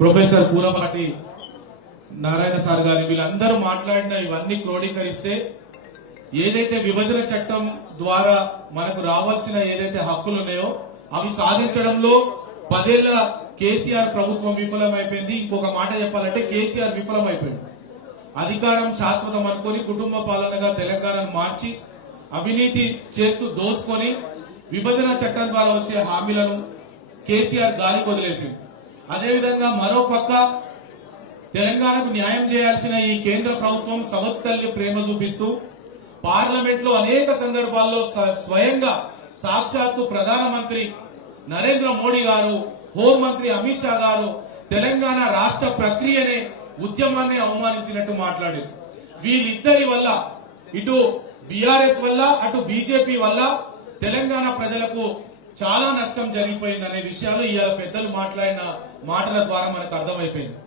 Professor పూలపాటి Narayana sir గారి వీళ్ళందరూ మాట్లాడిన ఇవన్నీ క్రోడీకరిస్తే ఏదైతే విభజన చట్టం ద్వారా మనకు రావాల్సిన ఏదైతే హక్కులు ఉన్నాయో అవి సాధించడంలో 10 ఏళ్ల కేసీఆర్ ప్రభుత్వం విఫలమైపోయింది. ఇంకొక మాట చెప్పాలంటే కేసీఆర్ విఫలమైపోయింది. అధికారం శాశ్వతం అనుకుని కుటుంబ పాలనగా తెలంగాణను మార్చి అవినీతి చేస్తూ దోసుకొని విభజన చట్టం ద్వారా వచ్చే హామీలను కేసీఆర్ గాలికి వదిలేసింది. అదేవిధంగా మరో పక్క తెలంగాణకు న్యాయం చేయాల్సిన ఈ కేంద్ర ప్రభుత్వం సవత్తల్లి ప్రేమ చూపిస్తూ పార్లమెంట్ లో అనేక సందర్భాల్లో స్వయంగా సాక్షాత్తు ప్రధానమంత్రి నరేంద్ర మోడీ గారు, హోంమంత్రి అమిత్ షా గారు తెలంగాణ రాష్ట్ర ప్రక్రియనే ఉద్యమాన్ని అవమానించినట్టు మాట్లాడారు. వీళ్ళిద్దరి వల్ల ఇటు బీఆర్ఎస్ వల్ల అటు బీజేపీ వల్ల తెలంగాణ ప్రజలకు చాలా నష్టం జరిగిపోయిందనే విషయాలు ఇవాళ పెద్దలు మాట్లాడిన మాటల ద్వారా మనకు అర్థమైపోయింది.